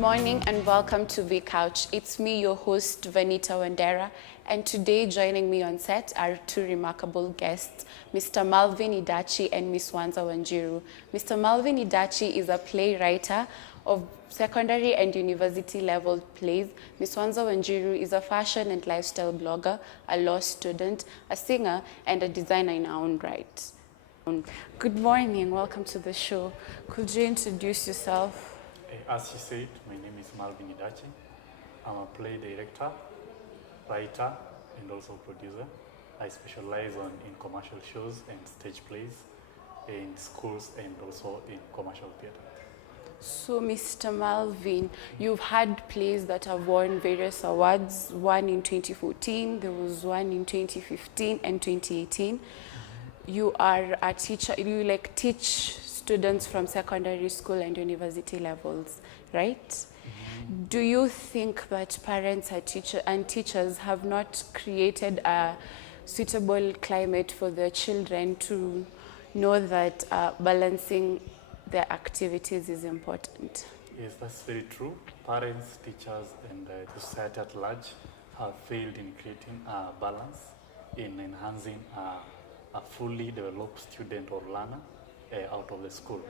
morning and welcome to V Couch. It's me, your host, Vanita Wandera, and today joining me on set are two remarkable guests, Mr. Malvin Idachi and Miss Wanza Wanjiru. Mr. Malvin Idachi is a playwright of secondary and university level plays. Miss Wanza Wanjiru is a fashion and lifestyle blogger, a law student, a singer, and a designer in her own right. Good morning, welcome to the show. Could you introduce yourself? As she said, my name is Malvin Idachi. I'm a play director, writer, and also producer. I specialize in commercial shows and stage plays in schools and also in commercial theater. So, Mr. Malvin, you've had plays that have won various awards, one in 2014, there was one in 2015 and 2018. You are a teacher, you teach students from secondary school and university levels, right? Do you think that parents and teachers have not created a suitable climate for their children to know that balancing their activities is important? Yes, that's very true. Parents, teachers, and the society at large have failed in creating a balance, in enhancing a fully developed student or learner out of the school.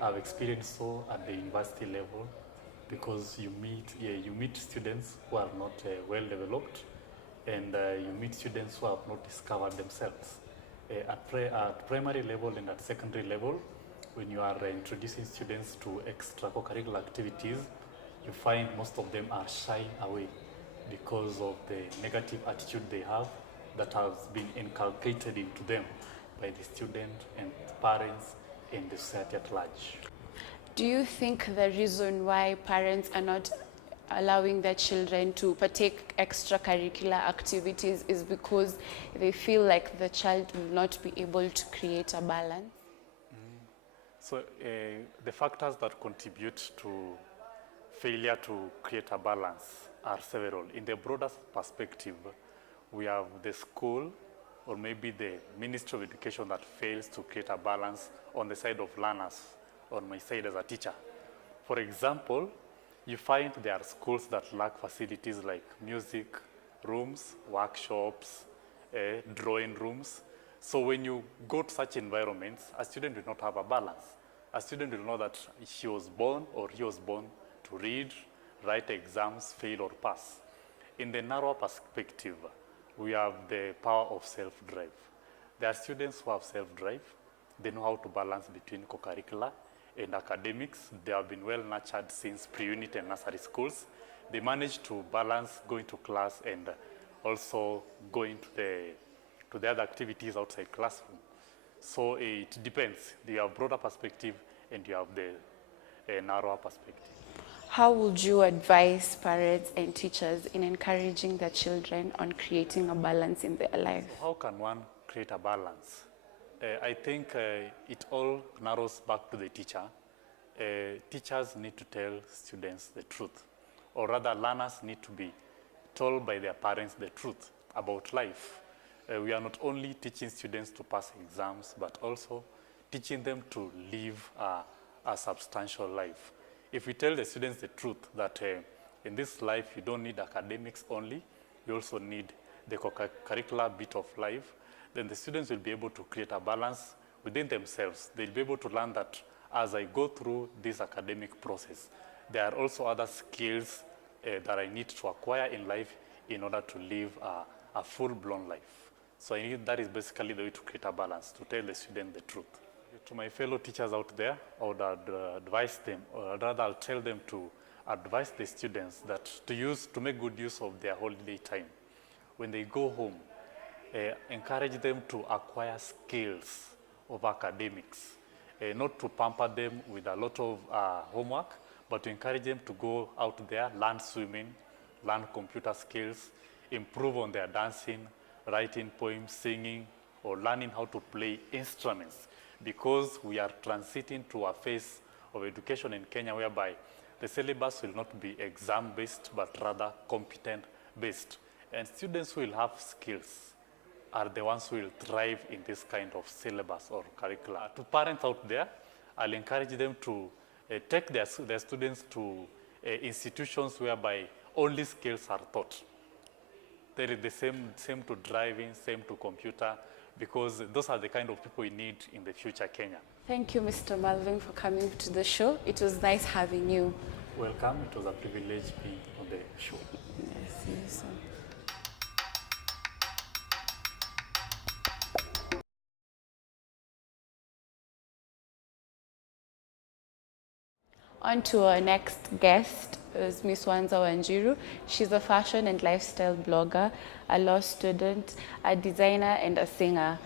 I've experienced so at the university level because you meet students who are not well developed, and you meet students who have not discovered themselves. At primary level and at secondary level, when you are introducing students to extracurricular activities, you find most of them are shying away because of the negative attitude they have that has been inculcated into them by the student and parents and the society at large. Do you think the reason why parents are not allowing their children to partake extracurricular activities is because they feel like the child will not be able to create a balance? So the factors that contribute to failure to create a balance are several. In the broader perspective, we have the school or maybe the Ministry of Education that fails to create a balance on the side of learners, on my side as a teacher. For example, you find there are schools that lack facilities like music rooms, workshops, drawing rooms. So when you go to such environments, a student will not have a balance. A student will know that she was born or he was born to read, write exams, fail or pass. In the narrower perspective, we have the power of self-drive. There are students who have self-drive. They know how to balance between co-curricular and academics. They have been well nurtured since pre-unit and nursery schools. They manage to balance going to class and also going to the other activities outside classroom. So it depends. You have broader perspective and you have the narrower perspective. How would you advise parents and teachers in encouraging their children on creating a balance in their life? How can one create a balance? I think it all narrows back to the teacher. Teachers need to tell students the truth, or rather learners need to be told by their parents the truth about life. We are not only teaching students to pass exams, but also teaching them to live a substantial life. If we tell the students the truth that in this life you don't need academics only, you also need the curricular bit of life, then the students will be able to create a balance within themselves. They'll be able to learn that as I go through this academic process, there are also other skills that I need to acquire in life in order to live a full-blown life. So I think that is basically the way to create a balance, to tell the student the truth. To my fellow teachers out there, I would advise them, or rather I'll tell them to advise the students that to make good use of their holiday time. When they go home, encourage them to acquire skills of academics, not to pamper them with a lot of homework, but to encourage them to go out there, learn swimming, learn computer skills, improve on their dancing, writing poems, singing, or learning how to play instruments. Because we are transiting to a phase of education in Kenya whereby the syllabus will not be exam-based, but rather competent-based. And students who will have skills are the ones who will thrive in this kind of syllabus or curricula. To parents out there, I'll encourage them to take their students to institutions whereby only skills are taught. There is the same to driving, same to computer, because those are the kind of people we need in the future Kenya. Thank you, Mr. Malvin, for coming to the show. It was nice having you. Welcome. It was a privilege being on the show. Yes, see you soon. On to our next guest is Miss Vanita Wandera. She's a fashion and lifestyle blogger, a law student, a designer, and a singer.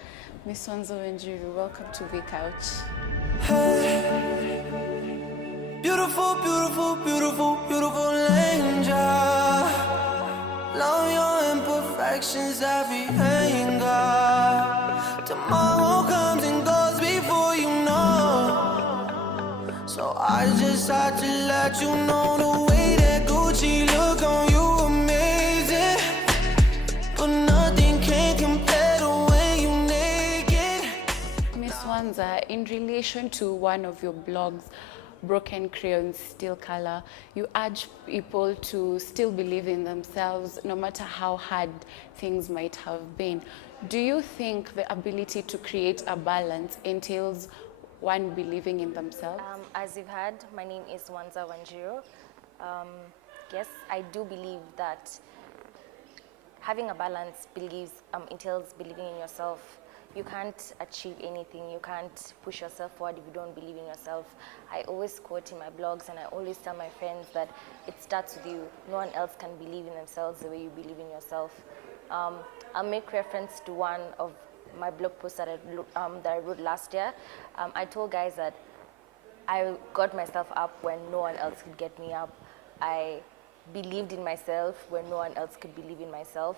Miss Vanita Wandera, welcome to the couch. Hey, beautiful, beautiful, beautiful, beautiful angel. Love your imperfections, every anger. Tomorrow comes and goes before you know. So I just had to let you know the way that Gucci look on you amazing. But nothing can compare the way you naked. Miss Wanza, in relation to one of your blogs, Broken Crayons Still Color, you urge people to still believe in themselves no matter how hard things might have been. Do you think the ability to create a balance entails one believing in themselves? As you've heard, my name is Vanita Wandera. Yes, I do believe that having a balance entails believing in yourself. You can't achieve anything. You can't push yourself forward if you don't believe in yourself. I always quote in my blogs and I always tell my friends that it starts with you. No one else can believe in themselves the way you believe in yourself. I'll make reference to one of my blog posts that I wrote last year. I told guys that I got myself up when no one else could get me up. I believed in myself when no one else could believe in myself.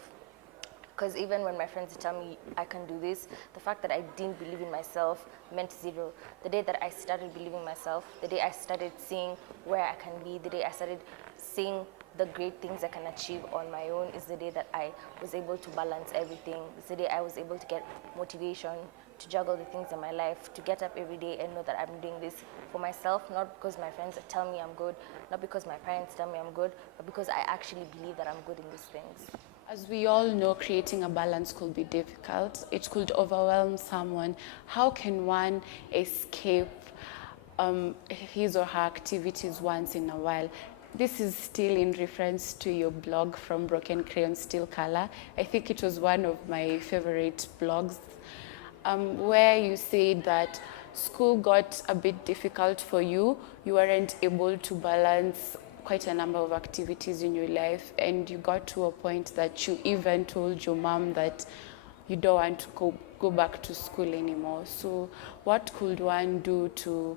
Because even when my friends tell me I can do this, the fact that I didn't believe in myself meant zero. The day that I started believing in myself, the day I started seeing where I can be, the day I started seeing the great things I can achieve on my own is the day that I was able to balance everything. It's the day I was able to get motivation to juggle the things in my life, to get up every day and know that I'm doing this for myself, not because my friends tell me I'm good, not because my parents tell me I'm good, but because I actually believe that I'm good in these things. As we all know, creating a balance could be difficult. It could overwhelm someone. How can one escape his or her activities once in a while? This is still in reference to your blog from Broken Crayon Still Color. I think it was one of my favorite blogs where you said that school got a bit difficult for you. You weren't able to balance quite a number of activities in your life, and you got to a point that you even told your mom that you don't want to go back to school anymore. So what could one do to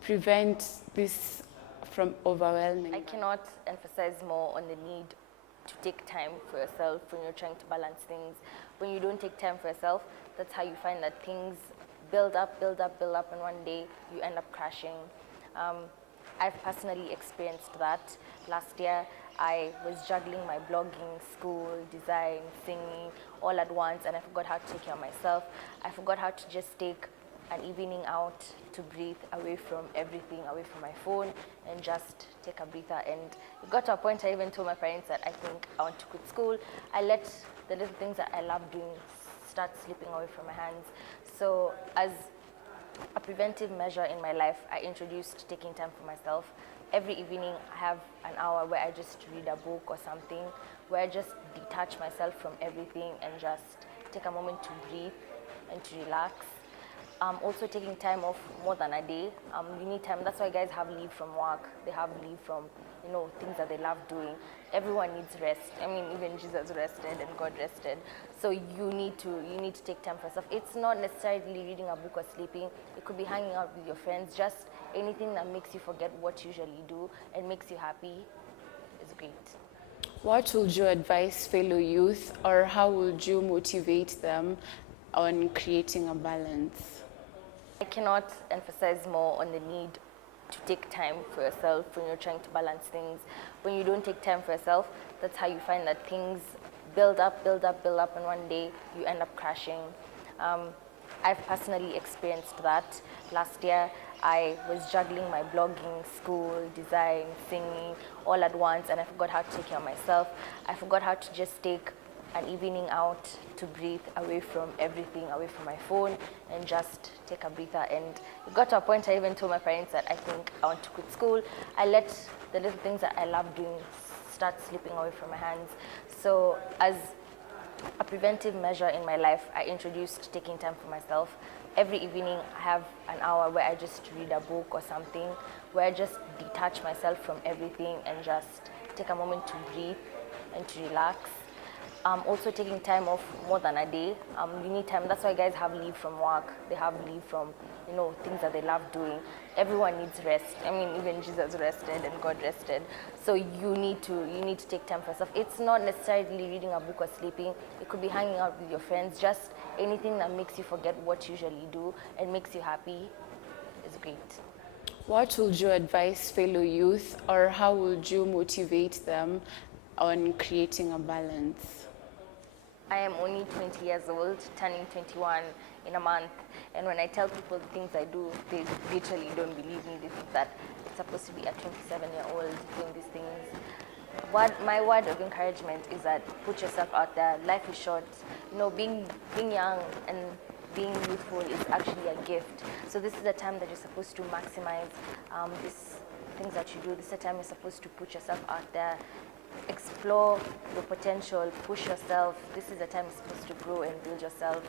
prevent this from overwhelming? I cannot emphasize more on the need to take time for yourself when you're trying to balance things. When you don't take time for yourself, that's how you find that things build up, and one day you end up crashing. I've personally experienced that. Last year, I was juggling my blogging, school, design, singing, all at once, and I forgot how to take care of myself. I forgot how to just take an evening out to breathe away from everything, away from my phone, and just take a breather. And it got to a point I even told my parents that I think I want to quit school. I let the little things that I love doing start slipping away from my hands. So as a preventive measure in my life, I introduced taking time for myself. Every evening I have an hour where I just read a book or something, where I just detach myself from everything and just take a moment to breathe and to relax. Also taking time off more than a day. You need time. That's why guys have leave from work. They have leave from things that they love doing. Everyone needs rest. I mean, even Jesus rested and God rested. So you need to take time for yourself. It's not necessarily reading a book or sleeping. It could be hanging out with your friends. Just anything that makes you forget what you usually do and makes you happy is great. What would you advise fellow youth, or how would you motivate them on creating a balance? I cannot emphasize more on the need to take time for yourself when you're trying to balance things. When you don't take time for yourself, that's how you find that things build up, and one day you end up crashing. I've personally experienced that. Last year, I was juggling my blogging, school, design, singing all at once, and I forgot how to take care of myself. I forgot how to just take an evening out to breathe away from everything, away from my phone, and just take a breather. And it got to a point I even told my parents that I think I want to quit school. I let the little things that I love doing start slipping away from my hands. So as a preventive measure in my life, I introduced taking time for myself. Every evening I have an hour where I just read a book or something, where I just detach myself from everything and just take a moment to breathe and to relax. Also taking time off more than a day. You need time. That's why guys have leave from work. They have leave from, things that they love doing. Everyone needs rest. I mean, even Jesus rested and God rested. So you need to take time for yourself. It's not necessarily reading a book or sleeping. It could be hanging out with your friends. Just anything that makes you forget what you usually do and makes you happy is great. What would you advise fellow youth, or how would you motivate them on creating a balance? I am only 20 years old, turning 21 in a month, and when I tell people the things I do, they literally don't believe me. They think that it's supposed to be a 27-year-old doing these things. My word of encouragement is that put yourself out there. Life is short. Being young and being youthful is actually a gift. So this is a time that you're supposed to maximize these things that you do. This is a time you're supposed to put yourself out there, explore your potential, push yourself. This is the time you're supposed to grow and build yourself.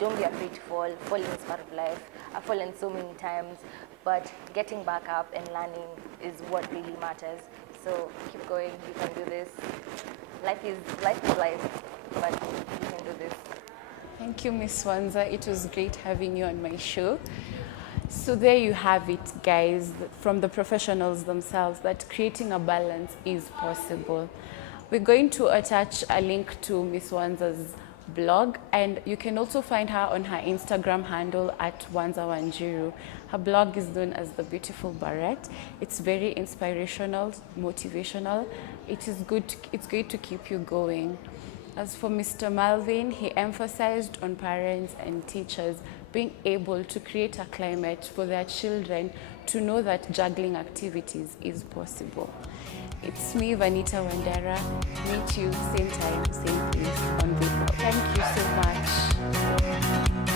Don't be afraid to fall. Falling is part of life. I've fallen so many times, but getting back up and learning is what really matters. So keep going, you can do this. Life is life, but you can do this. Thank you, Miss Wanza. It was great having you on my show. So there you have it, guys, from the professionals themselves, that creating a balance is possible. We're going to attach a link to Miss Wanza's blog, and you can also find her on her Instagram handle at Wanza Wanjiru. Her blog is known as The Beautiful Barrette. It's very inspirational, motivational. It's great to keep you going. As for Mr. Malvin, he emphasized on parents and teachers being able to create a climate for their children to know that juggling activities is possible. It's me, Vanita Wandera. Meet you same time, same place on Big Thank you so much.